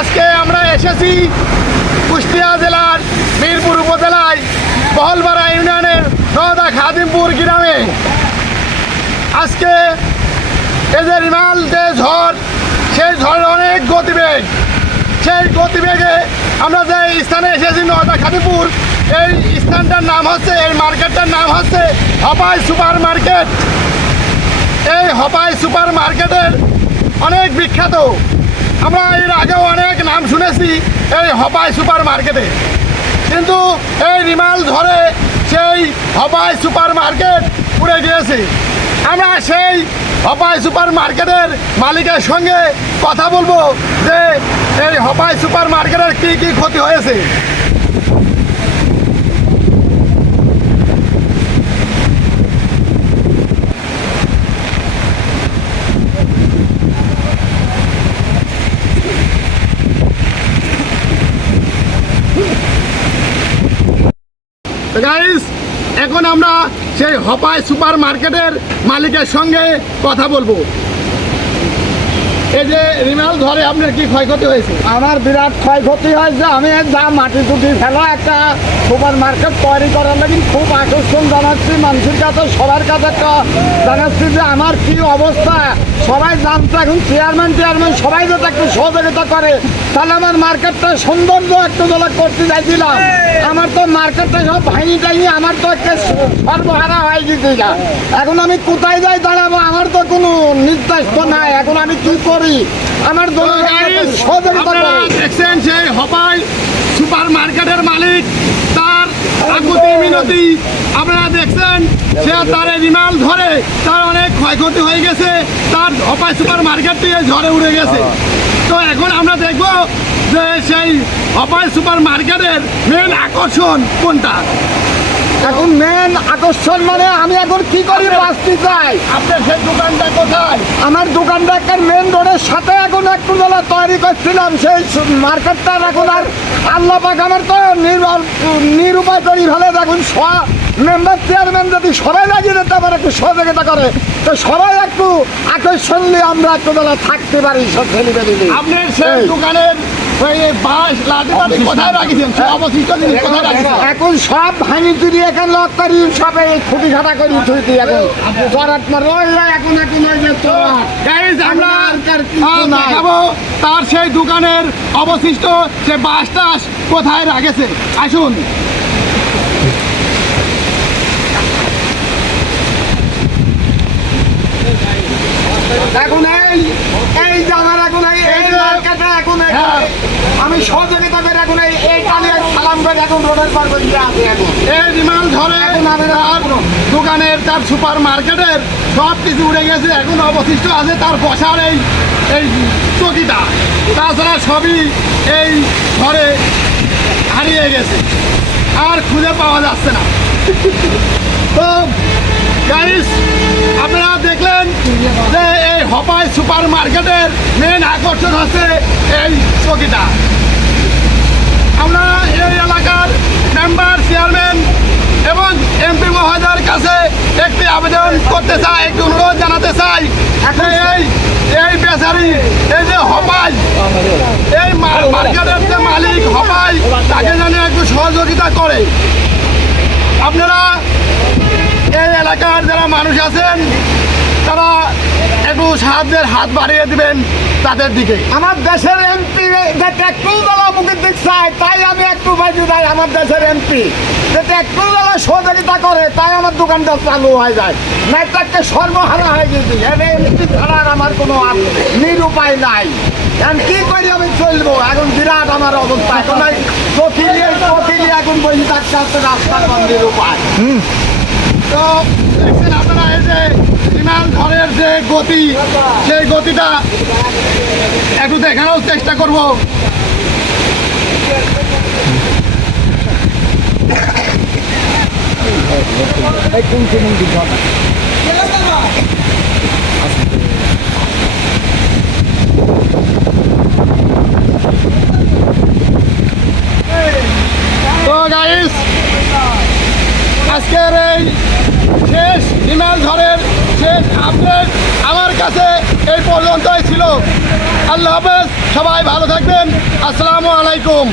আজকে আমরা এসেছি কুষ্টিয়া জেলার মিরপুর উপজেলায় বহলপাড়া ইউনিয়নের নদা খাদিমপুর গ্রামে। আজকে এই যে রিমাল যে ঝড়, সেই ঝড়ের অনেক গতিবেগ। সেই গতিবেগে আমরা যে স্থানে এসেছি নদা খাদিমপুর, এই স্থানটার নাম হচ্ছে, এই মার্কেটটার নাম হচ্ছে হপাই সুপার মার্কেট এই হপাই সুপার মার্কেটের অনেক বিখ্যাত আমরা এর আগেও অনেক নাম শুনেছি এই হপাই সুপার মার্কেটে কিন্তু এই রিমাল ধরে সেই হপাই সুপার মার্কেট পুড়ে গিয়েছে। আমরা সেই হপাই সুপার মার্কেটের মালিকের সঙ্গে কথা বলব যে এই হপাই সুপার মার্কেটের কী কী ক্ষতি হয়েছে। গাইস এখন আমরা সেই হপাই সুপার মার্কেটের মালিকের সঙ্গে কথা বলব। এই যে রিমাল, ধরে আপনার ক্ষয়ক্ষতি হয়েছে? আমার বিরাট ক্ষয়ক্ষতি আমি মাটি একটা সুপার মার্কেট তৈরি করার খুব আকর্ষণ জানাচ্ছি সবার কাছে জানাচ্ছি যে আমার কি অবস্থা। সবাই জানতো এখন চেয়ারম্যান চেয়ারম্যান সবাই যাতে একটু সহযোগিতা করে। তাহলে আমার মার্কেটটা সৌন্দর্য একটু দলে করতে চাইছিলাম আমার তো মার্কেটটা সব ভাঙি আমার তো একটা সর্বহারা হয়ে গেছে এখন আমি কোথায় যাই দাঁড়াবো? আমার তো কোনো নির্দেশ তো নাই। এখন আমি কি করি আমার আপনারা দেখছেন সেই হপাই সুপার মার্কেটের মালিক তার আকুতি মিনতি আপনারা দেখছেন। সে তার রিমাল ধরে তার অনেক ক্ষয়ক্ষতি হয়ে গেছে তার হপাই সুপার মার্কেটটি ঝড়ে উড়ে গেছে। তো এখন আমরা দেখব যে সেই হপাই সুপার মার্কেটের মেন আকর্ষণ কোনটা? এখন মেন আকর্ষণ মানে আমি এখন কি করি বাঁচতে চাই। আপনার সেই দোকানটা কোথায়? আমার দোকানটা একটা মেন রোডের সাথে এখন একটু বেলা তৈরি করছিলাম সেই মার্কেটটা এখন আর আল্লাহ পাক আমার তো নির্ভর- নিরুপায় করি ভালো দেখুন মেম্বার চেয়ারম্যান যদি সবাই লাগিয়ে দিতে পারে একটু সহযোগিতা করে। তো সবাই একটু আকর্ষণ নিয়ে আমরা একটু বেলা থাকতে পারি সব ছেলেমেয়ে নিয়ে। আপনার সেই দোকানের রাখিছেন? এখন সব ভাঙি এখন লক করি সবে খুঁটি খাটা করি থুইতি এখন। মার এখন এখন ওই যে আমরা। দেখাবো তার সেই দোকানের অবশিষ্ট সে বাঁশ টাস কোথায় রাখেছে। আসুন। এখন এই এই জায়গার এখন এই এই মার্কেটে এখন এই- হ্যাঁ। আমি সহযোগিতা করে এখন এই টালিয়ে সালাম করে এখন রোডের পার করে আছি এখন। এই বিমান ধরে দোকানের তার সুপার মার্কেটের সব কিছু উড়ে গেছে এখন অবশিষ্ট আছে তার বসার এই এই চকিটা। তাছাড়া সবই এই ঘরে হারিয়ে গেছে। আর খুঁজে পাওয়া যাচ্ছে না। তো গাইস আপনারা দেখলেন যে এই হপাই সুপার মার্কেটের মেন আকর্ষণ হচ্ছে এই চকিটা। আমরা এই এলাকার মেম্বার চেয়ারম্যান এবং এমপি মহোদয়ের কাছে একটি আবেদন করতে চাই একটি অনুরোধ জানাতে চাই এই এই বেচারি এই যে হপাই এই মার্কেটের যে মালিক হপাই তাকে যেন একটু সহযোগিতা করে। আপনারা এই এলাকার যারা মানুষ আছেন তারা একটু সাহায্যের হাত বাড়িয়ে দিবেন তাদের দিকে। আমার দেশের এমপি একটু দলা মুখের দিক চায় তাই আমি একটু বাজি যাই আমার দেশের এমপি। যাতে একটু সহযোগিতা করে তাই আমার দোকানটা চালু হয়ে যায়। নাই তো একটা সর্বহারা হয়ে গেছি। এনে এমপি ছাড়া আমার কোনো নিরুপায় নাই। এখন কি করি আমি চলবো? এখন বিরাট আমার অবস্থা। এখন চকিলিয়ে এখন বসে থাকতে হচ্ছে রাস্তার বন্ধের উপায় তো দেখছেন আপনারা এই যে বিমান ঘরের যে গতি, সেই গতিটা একটু দেখানোর চেষ্টা করব। তো গাইস আজকের এই শেষ বিমান ঝড়ের শেষ আমার কাছে এই পর্যন্তই ছিল। আল্লাহ হাফেজ সবাই ভালো থাকবেন। আসসালামু আলাইকুম।